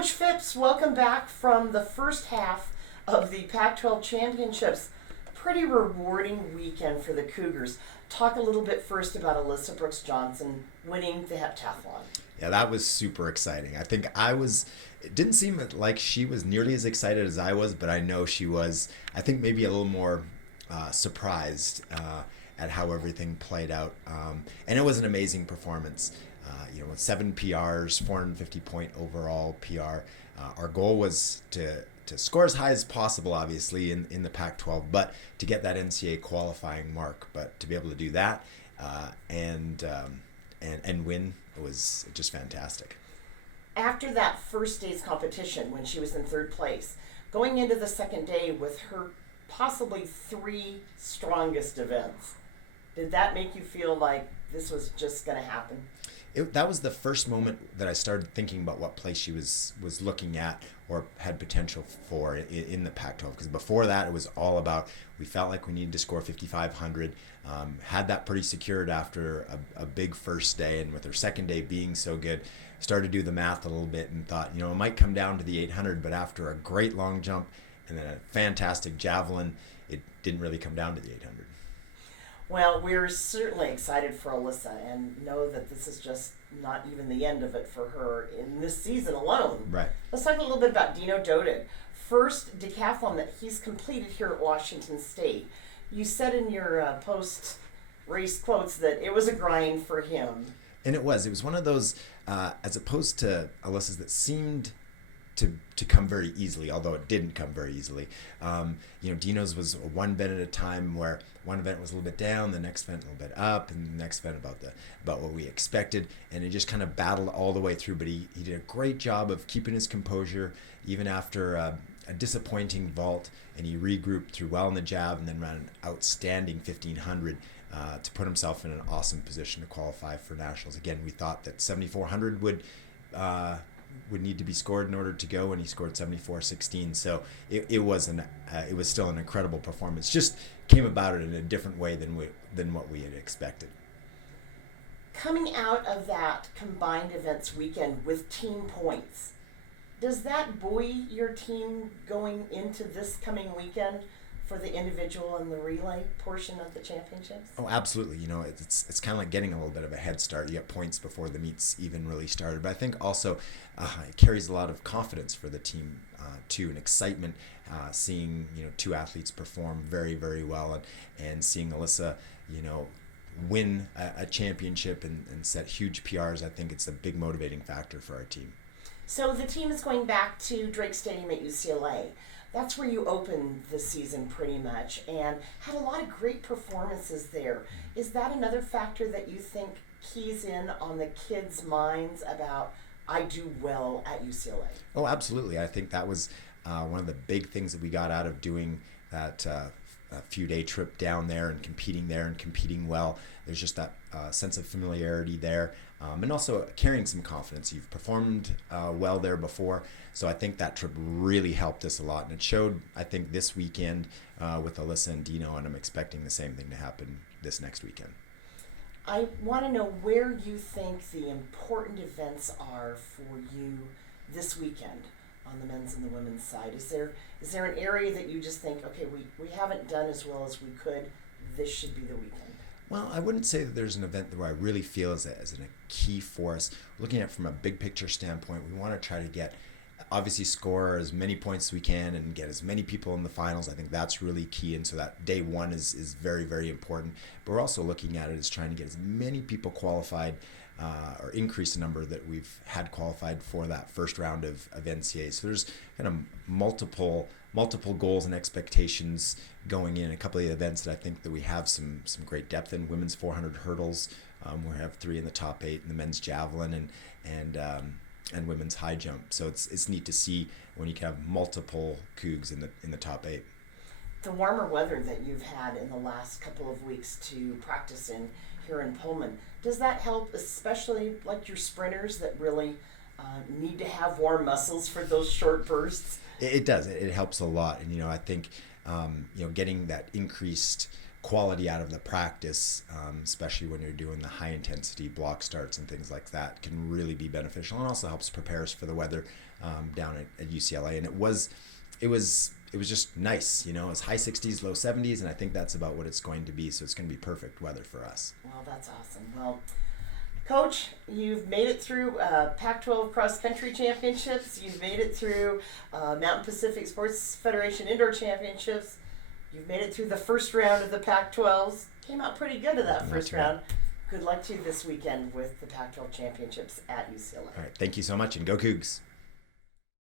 Coach Phipps, welcome back from the first half of the Pac-12 Championships. Pretty rewarding weekend for the Cougars. Talk a little bit first about Alyssa Brooks-Johnson winning the heptathlon. Yeah, that was super exciting. It didn't seem like she was nearly as excited as I was, but I know she was, I think maybe a little more surprised at how everything played out. And it was an amazing performance. With 7 PRs, 450-point overall PR. Our goal was to score as high as possible, obviously, in the Pac-12, but to get that NCAA qualifying mark. But to be able to do that and win was just fantastic. After that first day's competition, when she was in third place, going into the second day with her possibly 3 strongest events, did that make you feel like this was just going to happen? That was the first moment that I started thinking about what place she was looking at or had potential for in the Pac-12. Because before that, it was all about, we felt like we needed to score 5,500. Had that pretty secured after a big first day. And with her second day being so good, started to do the math a little bit and thought, it might come down to the 800. But after a great long jump and then a fantastic javelin, it didn't really come down to the 800. Well, we're certainly excited for Alyssa and know that this is just not even the end of it for her in this season alone. Right. Let's talk a little bit about Dino Dodig. First decathlon that he's completed here at Washington State. You said in your post-race quotes that it was a grind for him. And it was one of those, as opposed to Alyssa's that seemed to come very easily, although it didn't come very easily. Dino's was one event at a time, where one event was a little bit down, the next event a little bit up, and the next event about what we expected, and he just kind of battled all the way through. But he did a great job of keeping his composure even after a disappointing vault, and he regrouped through well in the jab and then ran an outstanding 1,500 to put himself in an awesome position to qualify for nationals. Again, we thought that 7,400 would need to be scored in order to go, and he scored 74.16. So it was still an incredible performance. Just came about it in a different way than what we had expected. Coming out of that combined events weekend with team points, does that buoy your team going into this coming weekend for the individual and the relay portion of the championships? Oh, absolutely. It's kind of like getting a little bit of a head start. You get points before the meets even really started. But I think also it carries a lot of confidence for the team too, and excitement, seeing 2 athletes perform very, very well, and seeing Alyssa win a championship and set huge PRs. I think it's a big motivating factor for our team. So the team is going back to Drake Stadium at UCLA. That's where you opened the season pretty much and had a lot of great performances there. Is that another factor that you think keys in on the kids' minds about, I do well at UCLA? Oh, absolutely. I think that was one of the big things that we got out of doing that a few-day trip down there and competing well. There's just that sense of familiarity there, and also carrying some confidence. You've performed well there before, so I think that trip really helped us a lot, and it showed, I think, this weekend with Alyssa and Dino, and I'm expecting the same thing to happen this next weekend. I want to know where you think the important events are for you this weekend on the men's and the women's side. Is there an area that you just think, okay, we haven't done as well as we could, this should be the weekend? Well, I wouldn't say that there's an event where I really feel as a key for us. Looking at it from a big picture standpoint, we want to try to obviously score as many points as we can and get as many people in the finals. I think that's really key, and so that day one is very, very important. But we're also looking at it as trying to get as many people qualified or increase the number that we've had qualified for that first round of NCAA. So there's kind of multiple goals and expectations going in. A couple of the events that I think that we have some great depth in. Women's 400 hurdles, we have 3 in the top 8, in the men's javelin and women's high jump. So it's neat to see when you can have multiple Cougs in the top 8. The warmer weather that you've had in the last couple of weeks to practice in here in Pullman, does that help, especially like your sprinters that really need to have warm muscles for those short bursts? It does. It helps a lot, and I think getting that increased quality out of the practice, especially when you're doing the high intensity block starts and things like that, can really be beneficial, and also helps prepare us for the weather down at UCLA. And it was just nice, you know. It was high 60s, low 70s, and I think that's about what it's going to be. So it's going to be perfect weather for us. Well, that's awesome. Well, Coach, you've made it through Pac-12 Cross Country Championships. You've made it through Mountain Pacific Sports Federation Indoor Championships. You've made it through the first round of the Pac-12s. Came out pretty good of that first round. Good luck to you this weekend with the Pac-12 Championships at UCLA. All right, thank you so much, and go Cougs.